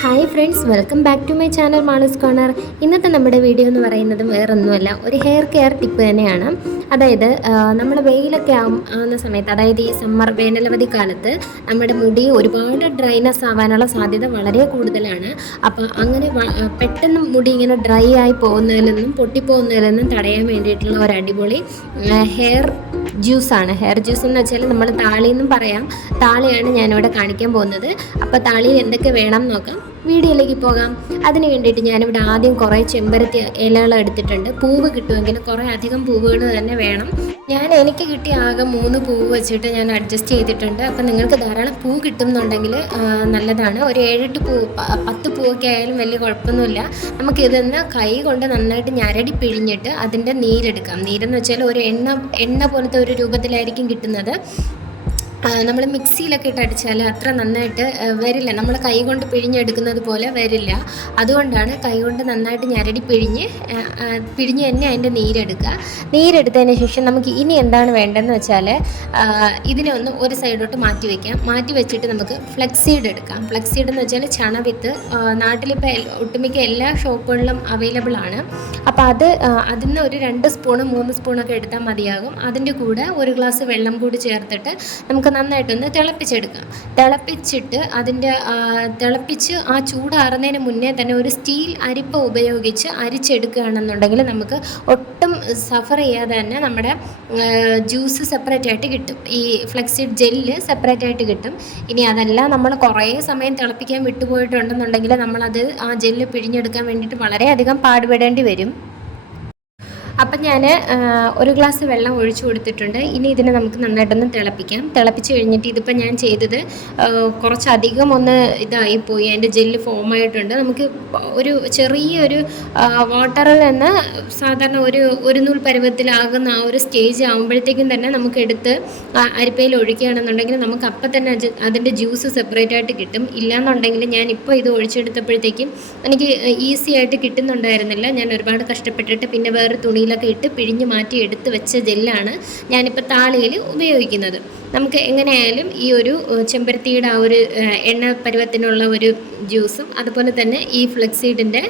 Hi friends, welcome back to my channel Maloos corner. ഇന്നത്തെ നമ്മുടെ video എന്ന് പറയുന്നത് വേറൊന്നുമല്ല, ഒരു ഹെയർ കെയർ ടിപ്പ് തന്നെയാണ്. അതായത് നമ്മൾ വെയിലൊക്കെ ആവുന്ന സമയത്ത്, അതായത് ഈ സമ്മർ വേനലവധി കാലത്ത് നമ്മുടെ മുടി ഒരുപാട് ഡ്രൈനെസ് ആവാനുള്ള സാധ്യത വളരെ കൂടുതലാണ്. അപ്പോൾ അങ്ങനെ പെട്ടെന്ന് മുടി ഇങ്ങനെ ഡ്രൈ ആയി പോകുന്നതിൽ നിന്നും പൊട്ടിപ്പോകുന്നതിൽ നിന്നും തടയാൻ വേണ്ടിയിട്ടുള്ള ഒരു അടിപൊളി ഹെയർ ജ്യൂസാണ്. ഹെയർ ജ്യൂസ് എന്ന് വെച്ചാൽ നമ്മൾ താളിയെന്നും പറയാം. താളിയാണ് ഞാനിവിടെ കാണിക്കാൻ പോകുന്നത്. അപ്പോൾ താളിയിൽ എന്തൊക്കെ വേണം നോക്കാം, വീഡിയോയിലേക്ക് പോകാം. അതിന് വേണ്ടിയിട്ട് ഞാനിവിടെ ആദ്യം കുറേ ചെമ്പരത്തി ഇലകൾ എടുത്തിട്ടുണ്ട്. പൂവ് കിട്ടുമെങ്കിൽ കുറേ അധികം പൂവുകൾ തന്നെ വേണം. എനിക്ക് കിട്ടിയ ആകെ 3 പൂവ് വെച്ചിട്ട് ഞാൻ അഡ്ജസ്റ്റ് ചെയ്തിട്ടുണ്ട്. അപ്പം നിങ്ങൾക്ക് ധാരാളം പൂ കിട്ടുന്നുണ്ടെങ്കിൽ നല്ലതാണ്. ഒരു 7-8 പൂവ് 10 പൂവൊക്കെ ആയാലും വലിയ കുഴപ്പമൊന്നുമില്ല. നമുക്കിതൊന്ന് കൈ കൊണ്ട് നന്നായിട്ട് ഞരടി പിഴിഞ്ഞിട്ട് അതിൻ്റെ നീരെടുക്കാം. നീരെന്ന് വെച്ചാൽ ഒരു എണ്ണ പോലത്തെ ഒരു രൂപത്തിലായിരിക്കും കിട്ടുന്നത്. നമ്മൾ മിക്സിയിലൊക്കെ ഇട്ട് അടിച്ചാൽ അത്ര നന്നായിട്ട് വരില്ല, നമ്മൾ കൈ കൊണ്ട് പിഴിഞ്ഞെടുക്കുന്നത് പോലെ വരില്ല. അതുകൊണ്ടാണ് കൈ കൊണ്ട് നന്നായിട്ട് ഞരടി പിഴിഞ്ഞ് തന്നെ അതിൻ്റെ നീരെടുത്തതിന് ശേഷം നമുക്ക് ഇനി എന്താണ് വേണ്ടതെന്ന് വെച്ചാൽ ഇതിനെ ഒന്ന് ഒരു സൈഡോട്ട് മാറ്റി വെച്ചിട്ട് നമുക്ക് ഫ്ലെക്സീഡ് എടുക്കാം. ഫ്ലെക്സീഡ് എന്ന് വെച്ചാൽ ചണവിത്ത്. നാട്ടിലിപ്പോൾ ഒട്ടുമിക്ക എല്ലാ ഷോപ്പുകളിലും അവൈലബിൾ ആണ്. അപ്പോൾ അതിന് ഒരു 2 സ്പൂണ് 3 സ്പൂണൊക്കെ എടുത്താൽ മതിയാകും. അതിൻ്റെ കൂടെ 1 ഗ്ലാസ് വെള്ളം കൂടി ചേർത്തിട്ട് നമുക്ക് നന്നായിട്ടൊന്ന് തിളപ്പിച്ചെടുക്കാം. തിളപ്പിച്ച് ആ ചൂടാറുന്നതിന് മുന്നേ തന്നെ ഒരു സ്റ്റീൽ അരിപ്പ ഉപയോഗിച്ച് അരിച്ചെടുക്കുകയാണെന്നുണ്ടെങ്കിൽ നമുക്ക് ഒട്ടും സഫർ ചെയ്യാതെ തന്നെ നമ്മുടെ ജ്യൂസ് സെപ്പറേറ്റ് ആയിട്ട് കിട്ടും. ഈ ഫ്ലെക്സീഡ് ജെല്ല് സെപ്പറേറ്റ് ആയിട്ട് കിട്ടും. ഇനി അതല്ല, നമ്മൾ കുറേ സമയം തിളപ്പിക്കാൻ വിട്ടുപോയിട്ടുണ്ടെന്നുണ്ടെങ്കിൽ നമ്മളത് ആ ജെല്ല് പിഴിഞ്ഞെടുക്കാൻ വേണ്ടിയിട്ട് വളരെയധികം പാടുപെടേണ്ടി വരും. അപ്പം ഞാൻ 1 ഗ്ലാസ് വെള്ളം ഒഴിച്ചു കൊടുത്തിട്ടുണ്ട്. ഇനി ഇതിനെ നമുക്ക് നന്നായിട്ടൊന്ന് തിളപ്പിച്ച് കഴിഞ്ഞിട്ട് ഇതിപ്പോൾ ഞാൻ ചെയ്തത് കുറച്ചധികം ഒന്ന് ഇതായിപ്പോയി, അതിൻ്റെ ജെല്ല് ഫോമായിട്ടുണ്ട്. നമുക്ക് ഒരു ചെറിയൊരു വാട്ടറിൽ നിന്ന് സാധാരണ ഒരു നൂൽ പരുവത്തിലാകുന്ന ആ ഒരു സ്റ്റേജ് ആകുമ്പോഴത്തേക്കും തന്നെ നമുക്ക് എടുത്ത് അരിപ്പയിൽ ഒഴിക്കുകയാണെന്നുണ്ടെങ്കിൽ നമുക്ക് അപ്പം തന്നെ അതിൻ്റെ ജ്യൂസ് സെപ്പറേറ്റ് ആയിട്ട് കിട്ടും. ഇല്ലയെന്നുണ്ടെങ്കിൽ ഞാനിപ്പോൾ ഇത് ഒഴിച്ചെടുത്തപ്പോഴത്തേക്കും എനിക്ക് ഈസി ആയിട്ട് കിട്ടുന്നുണ്ടായിരുന്നില്ല. ഞാൻ ഒരുപാട് കഷ്ടപ്പെട്ടിട്ട് പിന്നെ വേറെ തുണിയിലൊക്കെ ഇട്ട് പിഴിഞ്ഞ് മാറ്റി എടുത്ത് വെച്ച ജെല്ലാണ് ഞാനിപ്പോൾ താളിയിൽ ഉപയോഗിക്കുന്നത്. നമുക്ക് എങ്ങനെയായാലും ഈ ഒരു ചെമ്പരത്തിയുടെ ആ ഒരു എണ്ണ പരുവത്തിനുള്ള ഒരു ജ്യൂസും അതുപോലെ തന്നെ ഈ ഫ്ലെക്സീഡിൻ്റെ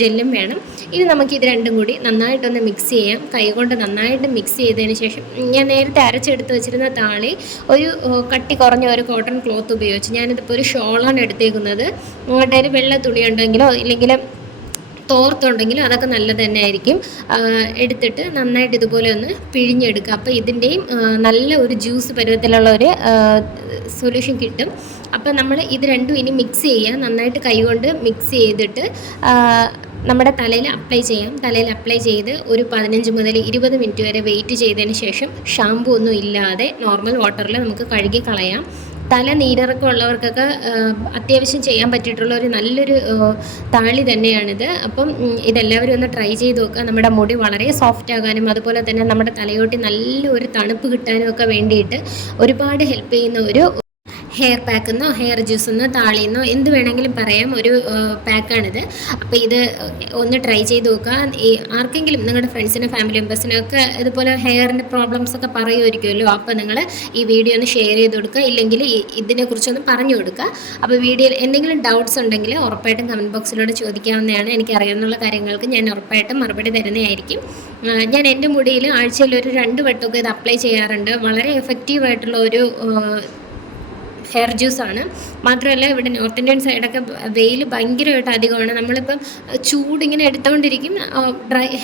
ജെല്ലും വേണം. ഇനി നമുക്ക് ഇത് രണ്ടും കൂടി നന്നായിട്ടൊന്ന് മിക്സ് ചെയ്യാം. കൈകൊണ്ട് നന്നായിട്ട് മിക്സ് ചെയ്തതിന് ശേഷം ഞാൻ നേരത്തെ അരച്ചെടുത്ത് വെച്ചിരുന്ന താളി ഒരു കട്ടി കുറഞ്ഞ ഒരു കോട്ടൺ ക്ലോത്ത് ഉപയോഗിച്ച്, ഞാനിതിപ്പോൾ ഒരു ഷോളാണ് എടുത്തേക്കുന്നത്. നിങ്ങളുടെ ഒരു വെള്ള തുണി ഉണ്ടെങ്കിലോ ഇല്ലെങ്കിൽ തോർത്തുണ്ടെങ്കിലും അതൊക്കെ നല്ലത് തന്നെ ആയിരിക്കും. എടുത്തിട്ട് നന്നായിട്ട് ഇതുപോലെ ഒന്ന് പിഴിഞ്ഞെടുക്കുക. അപ്പോൾ ഇതിൻ്റെയും നല്ല ഒരു ജ്യൂസ് പരുവത്തിലുള്ള ഒരു സൊല്യൂഷൻ കിട്ടും. അപ്പോൾ നമ്മൾ ഇത് രണ്ടും ഇനി മിക്സ് ചെയ്യുക. നന്നായിട്ട് കൈകൊണ്ട് മിക്സ് ചെയ്തിട്ട് നമ്മുടെ തലയിൽ അപ്ലൈ ചെയ്ത് ഒരു 15 മുതൽ 20 മിനിറ്റ് വരെ വെയിറ്റ് ചെയ്തതിന് ശേഷം ഷാമ്പു ഒന്നും ഇല്ലാതെ നോർമൽ വാട്ടറിൽ നമുക്ക് കഴുകി കളയാം. തല നീരിറക്കം ഉള്ളവർക്കൊക്കെ അത്യാവശ്യം ചെയ്യാൻ പറ്റിയിട്ടുള്ള ഒരു നല്ലൊരു താളി തന്നെയാണിത്. അപ്പം ഇതെല്ലാവരും ഒന്ന് ട്രൈ ചെയ്ത് നോക്കുക. നമ്മുടെ മുടി വളരെ സോഫ്റ്റ് ആകാനും അതുപോലെ തന്നെ നമ്മുടെ തലയോട്ടി നല്ലൊരു തണുപ്പ് കിട്ടാനും ഒക്കെ വേണ്ടിയിട്ട് ഒരുപാട് ഹെൽപ്പ് ചെയ്യുന്ന ഒരു ഹെയർ പാക്കെന്നോ ഹെയർ ജ്യൂസെന്നോ താളിയെന്നോ എന്ത് വേണമെങ്കിലും പറയാം, ഒരു പാക്കാണിത്. അപ്പോൾ ഇത് ഒന്ന് ട്രൈ ചെയ്ത് നോക്കുക. ആർക്കെങ്കിലും നിങ്ങളുടെ ഫ്രണ്ട്സിനും ഫാമിലി മെമ്പേഴ്സിനും ഒക്കെ ഇതുപോലെ ഹെയറിൻ്റെ പ്രോബ്ലംസൊക്കെ പറയുമായിരിക്കുമല്ലോ. അപ്പോൾ നിങ്ങൾ ഈ വീഡിയോ ഒന്ന് ഷെയർ ചെയ്ത് കൊടുക്കുക, ഇല്ലെങ്കിൽ ഇതിനെക്കുറിച്ചൊന്ന് പറഞ്ഞു കൊടുക്കുക. അപ്പോൾ വീഡിയോയിൽ എന്തെങ്കിലും ഡൗട്ട്സ് ഉണ്ടെങ്കിൽ ഉറപ്പായിട്ടും കമൻറ്റ് ബോക്സിലൂടെ ചോദിക്കാവുന്നതാണ്. എനിക്കറിയാവുന്ന കാര്യങ്ങൾക്ക് ഞാൻ ഉറപ്പായിട്ടും മറുപടി തരുന്നതായിരിക്കും. ഞാൻ എൻ്റെ മുടിയിൽ ആഴ്ചയിൽ ഒരു 2 വട്ടമൊക്കെ ഇത് അപ്ലൈ ചെയ്യാറുണ്ട്. വളരെ എഫക്റ്റീവായിട്ടുള്ള ഒരു ഹെയർ ജ്യൂസാണ്. മാത്രമല്ല, ഇവിടെ നോർത്ത് ഇന്ത്യൻ സൈഡൊക്കെ വെയിൽ ഭയങ്കരമായിട്ട് അധികമാണ്. നമ്മളിപ്പം ചൂടിങ്ങനെ എടുത്തുകൊണ്ടിരിക്കും,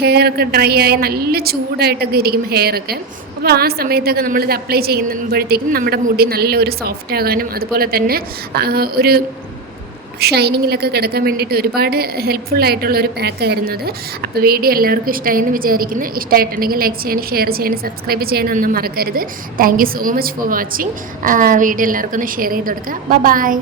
ഹെയറൊക്കെ ഡ്രൈ ആയി നല്ല ചൂടായിട്ടൊക്കെ ഇരിക്കും ഹെയറൊക്കെ. അപ്പോൾ ആ സമയത്തൊക്കെ നമ്മളിത് അപ്ലൈ ചെയ്യുമ്പോഴത്തേക്കും നമ്മുടെ മുടി നല്ലൊരു സോഫ്റ്റ് ആകാനും അതുപോലെ തന്നെ ഒരു ഷൈനിങ്ങിലൊക്കെ കിടക്കാൻ വേണ്ടിയിട്ട് ഒരുപാട് ഹെൽപ്ഫുൾ ആയിട്ടുള്ള ഒരു പാക്കായിരുന്നു അത്. അപ്പോൾ വീഡിയോ എല്ലാവർക്കും ഇഷ്ടമായെന്ന് വിചാരിക്കുന്നു. ഇഷ്ടമായിട്ടുണ്ടെങ്കിൽ ലൈക്ക് ചെയ്യാനും ഷെയർ ചെയ്യാനും സബ്സ്ക്രൈബ് ചെയ്യാനൊന്നും മറക്കരുത്. Thank you so much for watching. Video എല്ലാവർക്കും ഒന്ന് ഷെയർ ചെയ്ത് കൊടുക്കുക. ബൈ.